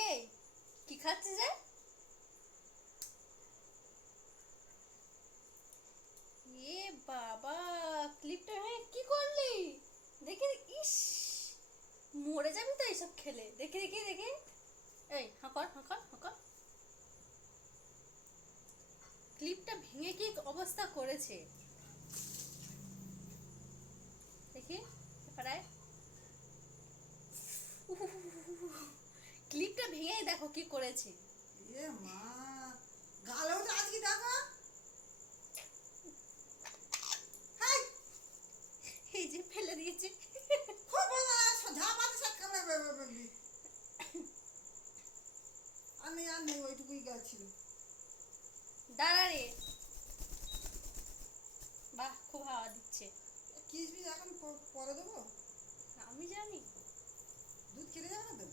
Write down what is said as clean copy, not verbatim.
এই কি খাচ্ছিস রে? এ বাবা, ক্লিপটা কি করলি? দেখে ইস, মরে যাবি তো এইসব খেলে। দেখে দেখে দেখে, এই হাঁকর হাঁকর হাঁকর। ক্লিপটা ভেঙে কি অবস্থা করেছে দেখি। পাড়ায় ক্লিপটা ভেঙে দেখো কি করেছে। এ মা, গালেও তো আজকে দেখো। হাই, এই যে ফেলে দিয়েছে। খুব ঝাপাতে সব কামড়ে আর নেই ওইটুকুই গাছ ছিল। দাঁড়া রে, বাহ খুব হাওয়া দিচ্ছে। কিসমিস এখন পরে দেবো। আমি জানি। দুধ খেতে যাবে না তো?